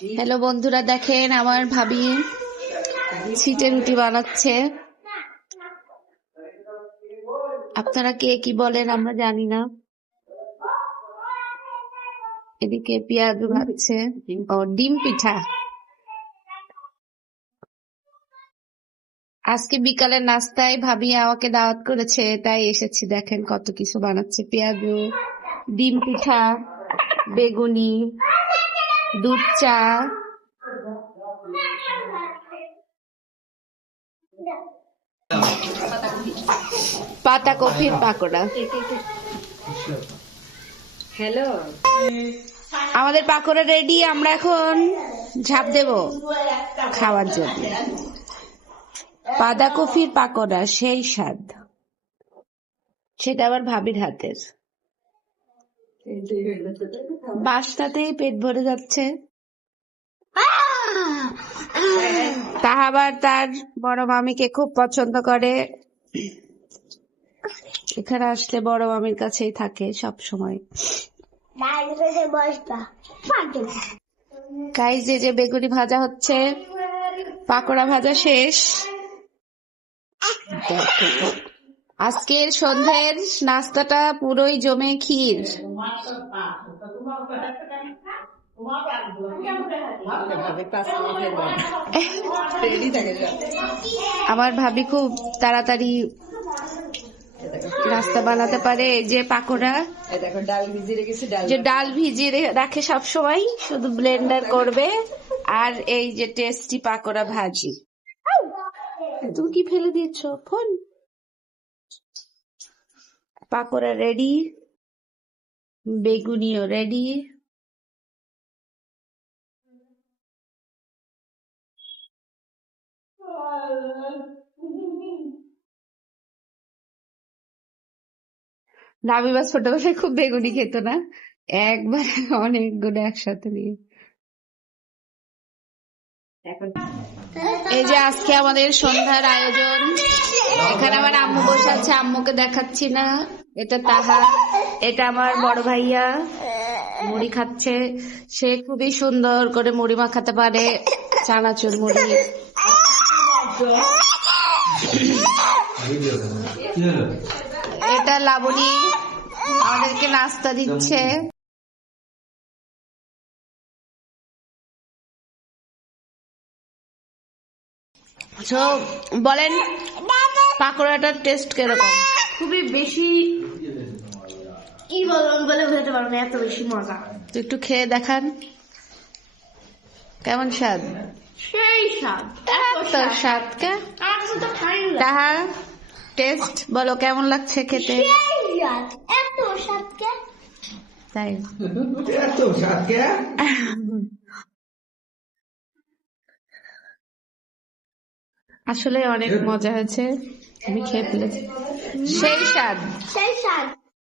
Hello বন্ধুরা দেখেন আমার ভাবি ছিটে রুটি বানাচ্ছে। আপনারা কে কি বলেন আমরা জানি না। এদিকে পেঁয়াজ ভাজছে ও ডিম পিঠা। আজকে বিকালের নাস্তায় ভাবি আমাকে দাওয়াত করেছে তাই এসেছি। দেখেন কত কিছু বানাচ্ছে। পেঁয়াজু ডিম পিঠা বেগুনি দুধ চা। পাতা কফির পাকোড়া। হ্যালো। আমাদের পাকোড়া রেডি আমরা এখন ঝাঁপ দেব খাওয়ার জন্য। বাঁধাকপির পাকোড়া সেই স্বাদ। সেটা আবার ভাবির হাতের। বাসটাতেই পেট ভরে যাচ্ছে। তাহা আবার তার বড় মামিকে খুব পছন্দ করে। এখানে আসলে বড় মামির কাছেই থাকে সব সময় গাইস যে যে বেগুনি ভাজা হচ্ছে পাকোড়া ভাজা শেষ। আজকের সন্ধ্যের নাস্তাটা পুরোই জমে ক্ষীর। আমার ভাবি খুব তাড়াতাড়ি নাস্তা বানাতে পারে যে পাকোড়া। যে ডাল ভিজিয়ে রাখে সব সময় শুধু ব্লেন্ডার করবে, আর এই যে টেস্টি পাকোড়া ভাজি। তুমি কি ফেলে দিয়েছ? ফোন। পাকোড়া রেডি বেগুনিও রেডি নাবিবা ছোটবেলায় খুব বেগুনি খেত না। একবার অনেকগুলো একসাথে নিয়ে এই যে আজকে আমাদের সন্ধ্যার আয়োজন। এখানে আমার আম্মু বসে আছে, আম্মুকে দেখাচ্ছি না। এটা তাহা, এটা আমার বড় ভাইয়া। মুড়ি খাচ্ছে। সে খুবই সুন্দর করে মুড়ি মাখাতে পারে, চানাচুর মুড়ি। এটা লাবণী আমাদেরকে নাস্তা দিচ্ছে। তো বলেন। পাকোড়াটার টেস্ট কীরকম? খুবই বেশি কি বলব বলে বোঝাতে পারব না এত বেশি মজা। তো একটু খেয়ে দেখান। কেমন স্বাদ? সেই স্বাদ স্বাদ। কে? তাহা টেস্ট বলো কেমন লাগছে খেতে? স্বাদ এত স্বাদ কে? তাই। আসলে অনেক মজা হয়েছে। আমি খেয়ে ফেলেছি সেই স্বাদ সেই স্বাদ